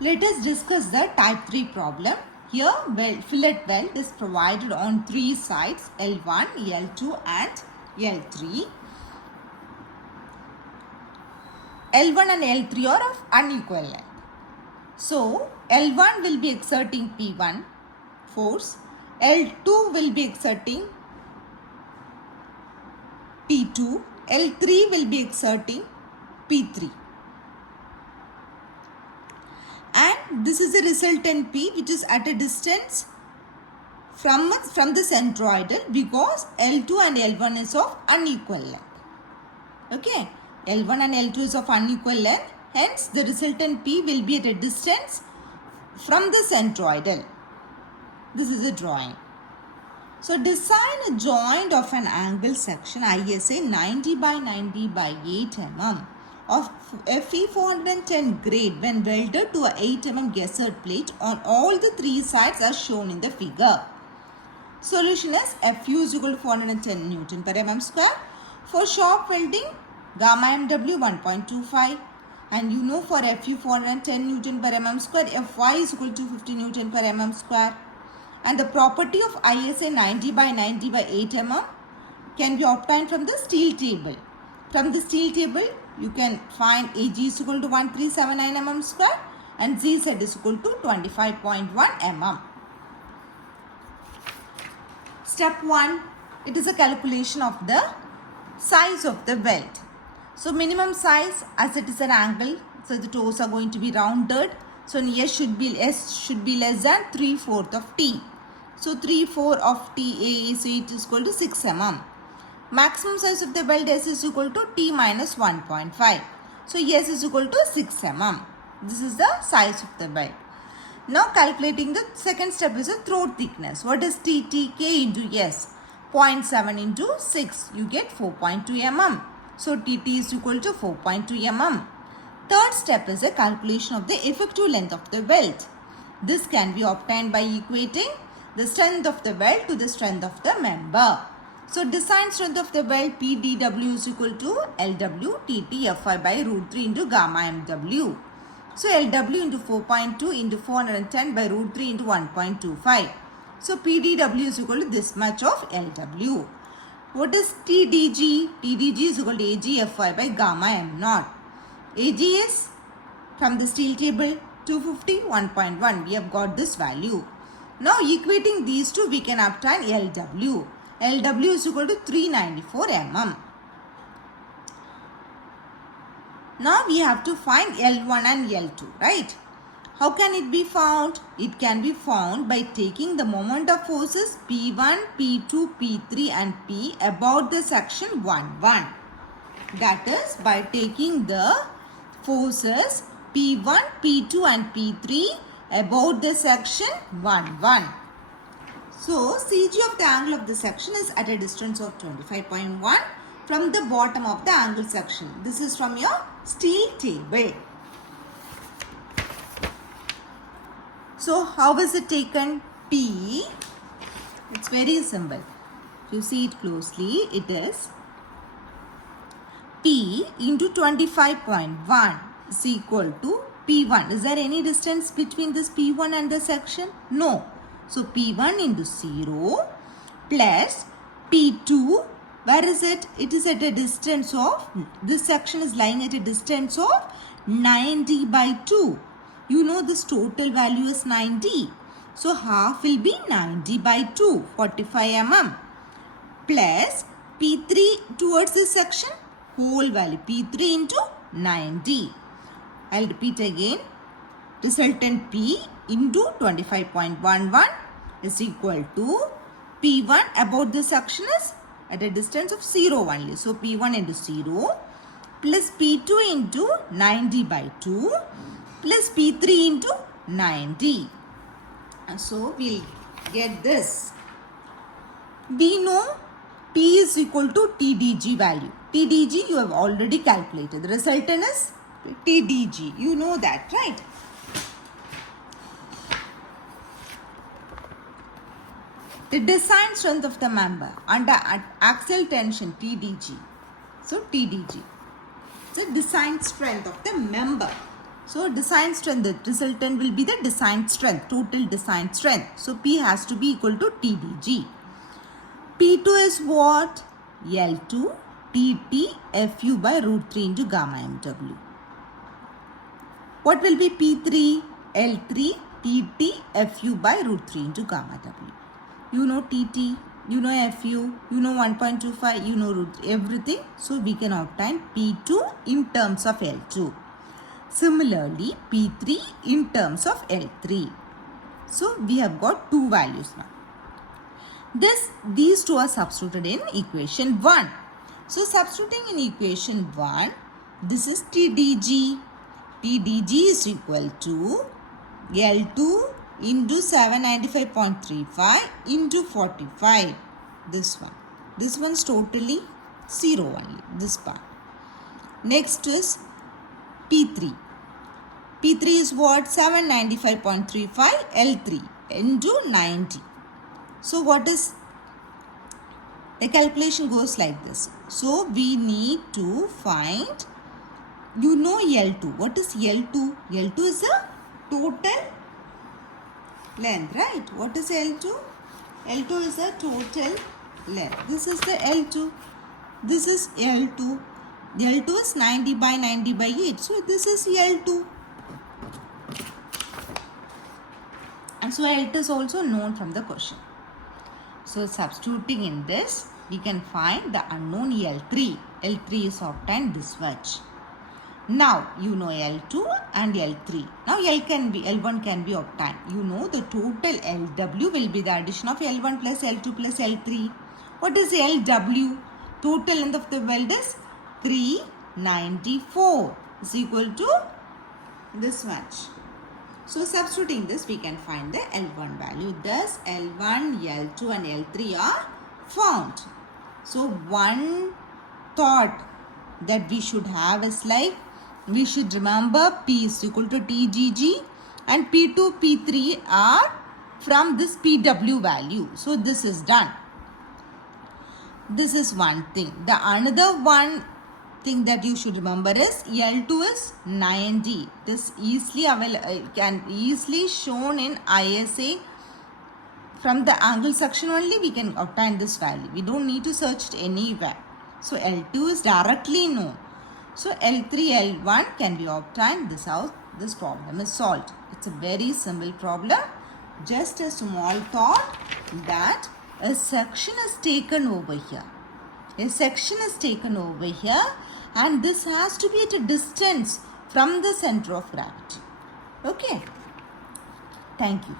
Let us discuss the type 3 problem. Here fillet weld is provided on three sides L1, L2 and L3. L1 and L3 are of unequal length. So L1 will be exerting P1 force, L2 will be exerting P2, L3 will be exerting P3. And this is the resultant P which is at a distance from the centroidal because L2 and L1 is of unequal length. Okay, L1 and L2 is of unequal length. Hence, the resultant P will be at a distance from the centroidal. This is a drawing. So, design a joint of an angle section ISA 90 by 90 by 8 mm of Fe 410 grade when welded to a 8 mm gasset plate on all the three sides as shown in the figure. Solution is Fu is equal to 410 Newton per mm square. For shop welding, gamma mw 1.25, and you know for Fu 410 Newton per mm square, Fy is equal to 50 Newton per mm square. And the property of ISA 90 by 90 by 8 mm can be obtained from the steel table. From the steel table, you can find Ag is equal to 1379 mm square and Zz is equal to 25.1 mm. Step 1. It is a calculation of the size of the weld. So minimum size, as it is an angle, so the toes are going to be rounded. So S should be less than 3/4 of T. So 3/4 of TA is equal to 6 mm. Maximum size of the weld S is equal to T minus 1.5. So S is equal to 6 mm. This is the size of the weld. Now calculating the second step is a throat thickness. What is TTK into S? 0.7 into 6. You get 4.2 mm. So TT is equal to 4.2 mm. Third step is a calculation of the effective length of the weld. This can be obtained by equating the strength of the weld to the strength of the member. So design strength of the weld PDW is equal to LW TT Fi by root 3 into gamma MW. So LW into 4.2 into 410 by root 3 into 1.25. So PDW is equal to this much of LW. What is TDG? TDG is equal to AG Fi by gamma M naught. AG is from the steel table 250 1.1. We have got this value. Now equating these two, we can obtain LW. LW is equal to 394 mm. Now we have to find L1 and L2, right? How can it be found? It can be found by taking the moment of forces P1, P2, P3 and P about the section 1,1. That is by taking the forces P1, P2 and P3 about the section 1,1. So, CG of the angle of the section is at a distance of 25.1 from the bottom of the angle section. This is from your steel table. So, how is it taken? P, it's very simple. If you see it closely, it is P into 25.1 is equal to P1. Is there any distance between this P1 and the section? No. So P1 into 0 plus P2. Where is it? It is at a distance of, this section is lying at a distance of 90 by 2. You know this total value is 90. So half will be 90 by 2, 45 mm. Plus P3 towards this section, whole value P3 into 90. I'll repeat again. Resultant P into 25.11 is equal to P1 about this section is at a distance of 0 only. So P1 into 0 plus P2 into 90 by 2 plus P3 into 90. So we'll get this. We know P is equal to TDG value. TDG you have already calculated. The resultant is TDG. You know that, right? The design strength of the member under axial tension TDG. So TDG. The design strength of the member. So design strength, the resultant will be the design strength, total design strength. So P has to be equal to TDG. P2 is what? L2 TT FU by root 3 into gamma MW. What will be P3? L3 TT FU by root 3 into gamma W. You know TT, you know FU, you know 1.25, you know root, everything. So we can obtain P2 in terms of L2. Similarly, P3 in terms of L3. So we have got two values now. These two are substituted in equation 1. So substituting in equation 1, this is TDG. TDG is equal to L2 into 795.35 into 45. This one. This one's totally 0 only, this part. Next is P3. P3 is what? 795.35 L3 into 90. So what is the calculation goes like this. So we need to find, you know L2. What is L2? L2 is the total length, right? What is L2? L2 is the total length. This is the L2. This is L2. L2 is 90 by 90 by 8. So this is L2. And so L2 is also known from the question. So substituting in this, we can find the unknown L3. L3 is obtained this much. Now you know L2 and L3. Now L1 can be obtained. You know the total LW will be the addition of L1 plus L2 plus L3. What is LW? Total length of the weld is 394 is equal to this much. So substituting this, we can find the L1 value. Thus L1, L2 and L3 are found. So one thought that we should have is like, we should remember P is equal to TGG and P2, P3 are from this PW value. So this is done. This is one thing. The another one thing that you should remember is L2 is 90. This easily can easily shown in ISA. From the angle section only we can obtain this value. We don't need to search it anywhere. So L2 is directly known. So L3, L1 can be obtained. This how this problem is solved. It's a very simple problem. Just a small thought that a section is taken over here. A section is taken over here and this has to be at a distance from the center of gravity. Okay. Thank you.